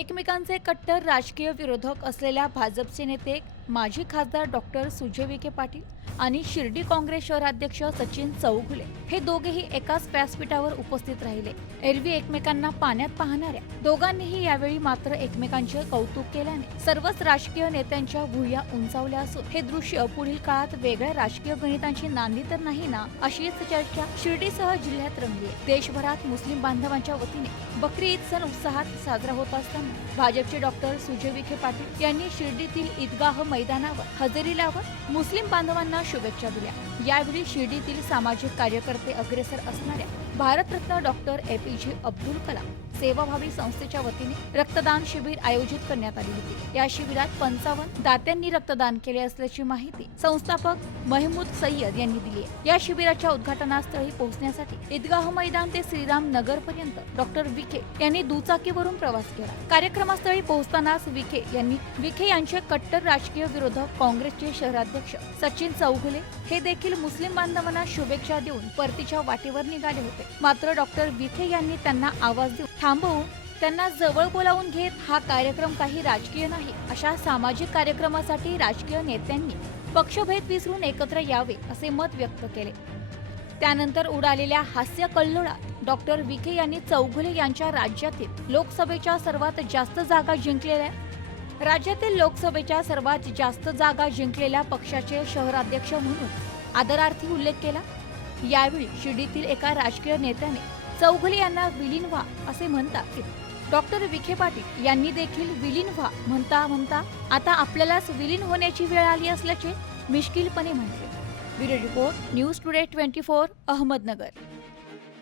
एकमेकांचे कट्टर राजकीय विरोधक असलेल्या भाजपचे नेते माजी खासदार डॉक्टर सुजय विखे पाटील आणि शिर्डी काँग्रेस शहराध्यक्ष सचिन चौघुले हे दोघेही एकाच व्यासपीठावर उपस्थित राहिले. एरवी एकमेकांना पाण्यात पाहणाऱ्या दोघांनीही यावेळी मात्र एकमेकांचे कौतुक केल्याने सर्वच राजकीय नेत्यांच्या भुया उंचावल्या असून हे दृश्य पुढील काळात वेगळ्या राजकीय गणितांची नांदी तर नाही ना अशीच चर्चा शिर्डीसह जिल्ह्यात रंगली देशभरात मुस्लिम बांधवांच्या वतीने बकरी ईद सण उत्साहात साजरा होत असताना भाजपचे डॉक्टर सुजय विखे पाटील यांनी शिर्डीतील ईदगाह मैदानावर हजेरी लावत मुस्लिम बांधवांना शुभेच्छा दिल्या. यावेळी शिर्डीतील सामाजिक कार्यकर्ते अग्रेसर असणाऱ्या भारतरत्न डॉक्टर ए पी जे अब्दुल कलाम सेवाभावी संस्थेच्या वतीने रक्तदान शिबिर आयोजित करण्यात आली होती. या शिबिरात पंचावन्न दात्यांनी रक्तदान केले असल्याची माहिती संस्थापक महमूद सय्यद यांनी दिली आहे. या शिबिराच्या उद्घाटनास्थळी पोहोचण्यासाठी ईदगाह मैदान ते श्रीराम नगर पर्यंत डॉक्टर विखे यांनी दुचाकीवरून प्रवास केला. कार्यक्रमास्थळी पोहोचतानाच विखे यांनी विखे यांचे कट्टर राजकीय विरोधक काँग्रेसचे शहराध्यक्ष सचिन चौघुले हे देखील मुस्लिम बांधवांना शुभेच्छा देऊन परतीच्या वाटेवर निघाले होते. मात्र डॉक्टर विखे यांनी त्यांना आवाज देऊन थांबवून त्यांना जवळ बोलावून घेत हा कार्यक्रम काही राजकीय नाही. अशा सामाजिक कार्यक्रमासाठी राजकीय नेत्यांनी पक्षभेद विसरून एकत्र यावे असे मत व्यक्त केले. त्यानंतर उडालेल्या हास्य कल्लोळात डॉक्टर विखे यांनी चौगुले यांच्या राज्यातील लोकसभेच्या सर्वात जास्त जागा जिंकलेल्या राज्यातील लोकसभेच्या सर्वात जास्त जागा जिंकलेल्या पक्षाचे शहराध्यक्ष म्हणून आदरार्थी उल्लेख केला. यावेळी शिर्डीतील एका राजकीय नेत्याने चौघली यांना विलीन व्हा असे म्हणतात डॉक्टर विखे पाटील यांनी देखील विलीन व्हा म्हणता म्हणता आता आपल्यालाच विलीन होण्याची वेळ आली असल्याचे मिश्किलपणे म्हटले. Bureau report news today twenty four Ahmednagar.